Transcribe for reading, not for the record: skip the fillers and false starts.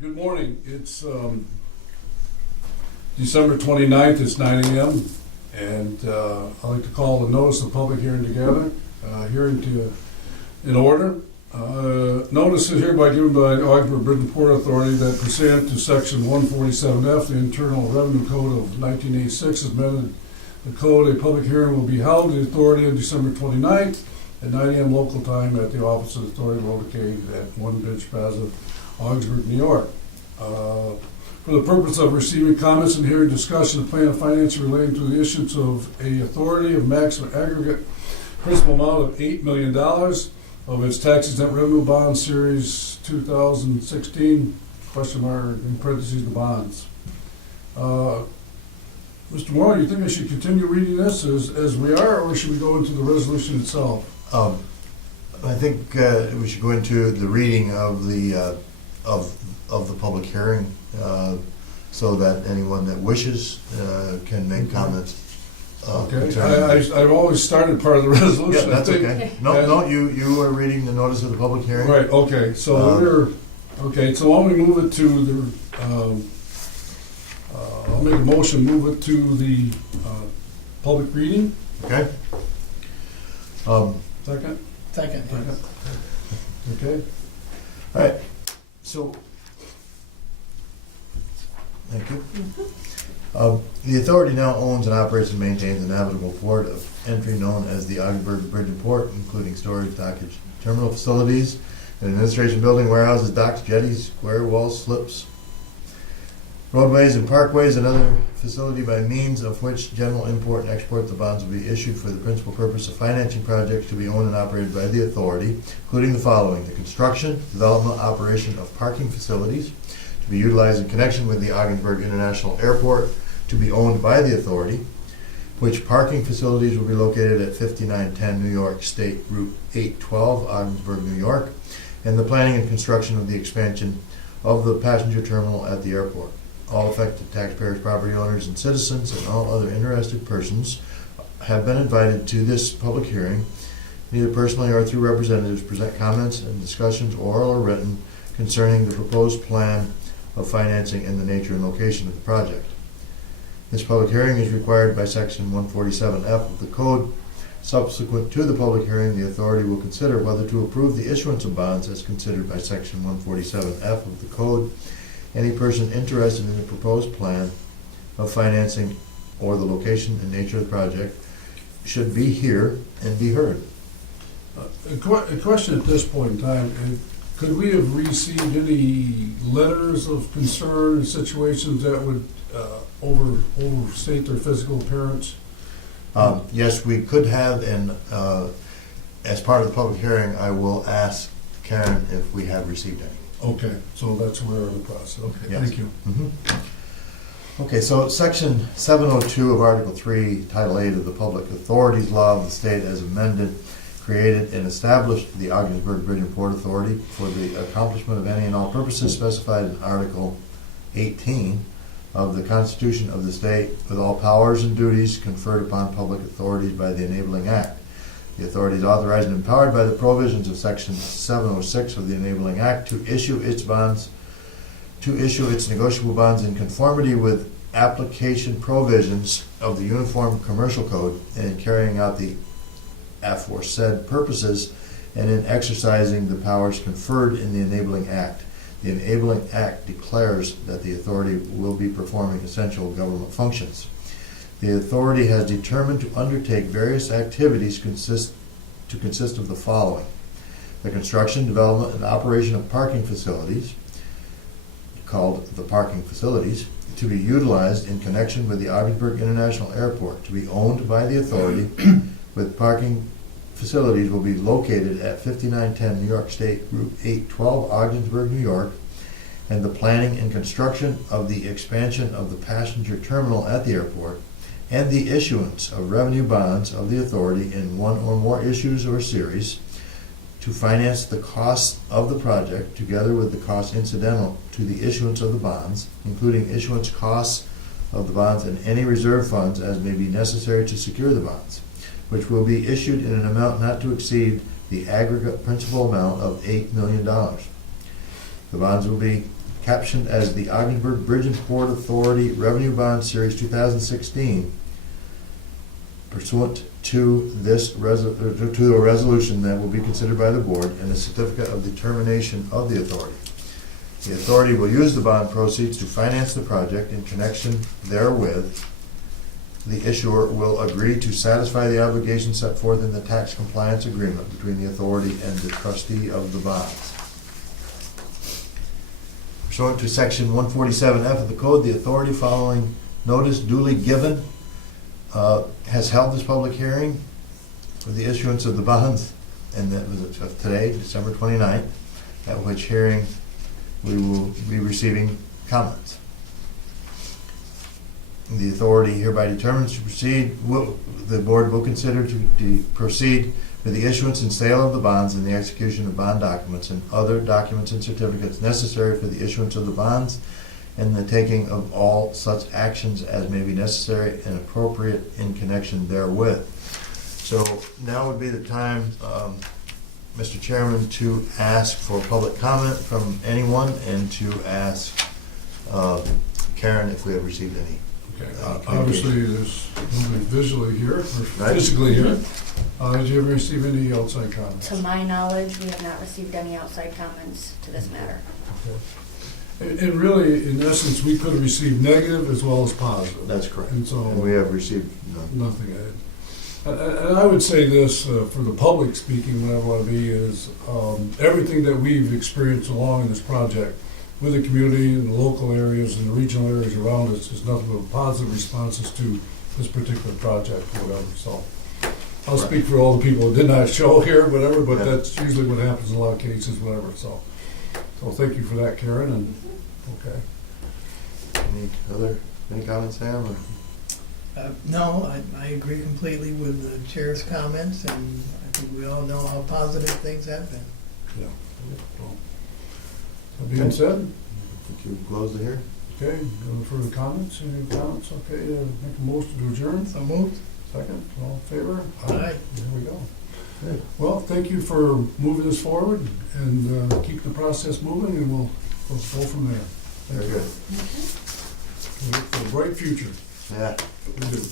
Good morning. It's December 29th. It's 9 a.m. And I'd like to call the notice of public hearing together. In order. Notice is hereby given by the Ogdensburg Bridge and Port Authority that pursuant to Section 147F, the Internal Revenue Code of 1986, as amended the code, a public hearing will be held at the authority on December 29th at 9 a.m. local time at the office of the authority located at 1 Bridge Plaza, Ogdensburg, New York. For the purpose of receiving comments and hearing discussion of plan of financing relating to the issuance of a authority of maximum aggregate principal amount of $8 million of its tax-exempt revenue bond series 2016, question mark, in parentheses, the bonds. Mr. Moore, you think I should continue reading this as we are, or should we go into the resolution itself? I think we should go into the reading of the public hearing, so that anyone that wishes can make comments. Okay, I've always started part of the resolution. Yeah, that's okay. No, you are reading the notice of the public hearing. Right. Okay. So So why don't we move it to the? I'll make a motion. Move it to the public reading. Okay. Second. Okay. All right. So, thank you. The authority now owns and operates and maintains a navigable port of entry known as the Ogdensburg Bridge and Port, including storage, dockage, terminal facilities, an administration building, warehouses, docks, jetties, square walls, slips, roadways and parkways, and other facility by means of which general import and export the bonds will be issued for the principal purpose of financing projects to be owned and operated by the authority, including the following: the construction, development, operation of parking facilities to be utilized in connection with the Ogdensburg International Airport, to be owned by the authority, which parking facilities will be located at 5910 New York State Route 812, Ogdensburg, New York, and the planning and construction of the expansion of the passenger terminal at the airport. All affected taxpayers, property owners, and citizens, and all other interested persons have been invited to this public hearing, either personally or through representatives, present comments and discussions, oral or written, concerning the proposed plan of financing and the nature and location of the project. This public hearing is required by Section 147F of the Code. Subsequent to the public hearing, the authority will consider whether to approve the issuance of bonds as considered by Section 147F of the Code. Any person interested in the proposed plan of financing or the location and nature of the project should be here and be heard. A question at this point in time: could we have received any letters of concern in situations that would overstate their physical appearance? Yes, we could have, and as part of the public hearing, I will ask Karen if we have received any. Okay, so that's where in the process. Okay, yes. Thank you. Mm-hmm. Okay, so Section 702 of Article 3, Title 8 of the Public Authorities Law of the State as amended, created and established the Ogdensburg Bridge and Port Authority for the accomplishment of any and all purposes specified in Article 18 of the Constitution of the State, with all powers and duties conferred upon public authorities by the Enabling Act. The authority is authorized and empowered by the provisions of Section 706 of the Enabling Act to issue its negotiable bonds in conformity with application provisions of the Uniform Commercial Code, and in carrying out the aforesaid purposes and in exercising the powers conferred in the Enabling Act. The Enabling Act declares that the authority will be performing essential government functions. The authority has determined to undertake various activities consist of the following: the construction, development, and operation of parking facilities, called the parking facilities, to be utilized in connection with the Ogdensburg International Airport, to be owned by the authority, with parking facilities will be located at 5910 New York State Route 812, Ogdensburg, New York, and the planning and construction of the expansion of the passenger terminal at the airport, and the issuance of revenue bonds of the authority in one or more issues or series to finance the costs of the project, together with the costs incidental to the issuance of the bonds, including issuance costs of the bonds and any reserve funds as may be necessary to secure the bonds, which will be issued in an amount not to exceed the aggregate principal amount of $8 million. The bonds will be captioned as the Ogdensburg Bridge and Port Authority Revenue Bond Series 2016, pursuant to this to a resolution that will be considered by the board and a certificate of determination of the authority. The authority will use the bond proceeds to finance the project. In connection therewith, the issuer will agree to satisfy the obligations set forth in the tax compliance agreement between the authority and the trustee of the bonds. Pursuant to section 147F of the code, the authority, following notice duly given, has held this public hearing for the issuance of the bonds, and that was today, December 29th, at which hearing we will be receiving comments. The authority hereby determines to proceed, the board will consider to proceed with the issuance and sale of the bonds and the execution of bond documents and other documents and certificates necessary for the issuance of the bonds and the taking of all such actions as may be necessary and appropriate in connection therewith. So now would be the time, Mr. Chairman, to ask for public comment from anyone and to ask Karen if we have received any. Okay. Obviously, there's nobody visually here, or Right. physically here. Did you ever receive any outside comments? To my knowledge, we have not received any outside comments to this matter. And really, in essence, we could have received negative as well as positive. That's correct. And so, And we have received none. nothing. And I would say this, for the public speaking, what I want to be is, everything that we've experienced along in this project with the community and the local areas and the regional areas around us is nothing but positive responses to this particular project or whatever. So I'll speak for all the people who did not show here, whatever, but Yeah. that's usually what happens in a lot of cases, whatever. So thank you for that, Karen, and okay. Any comments, Sam? Or? No, I agree completely with the chair's comments, and I think we all know how positive things have been. Yeah. Well, that being said, I think you close the hearing. okay, no further comments? Any comments? Okay, make a motion to adjourn. So moved. Second, all in favor? Aye. There we go. Good. Well, thank you for moving this forward and keep the process moving, and we'll go from there. Thank Very you. good. We look for a bright future. Yeah. We do.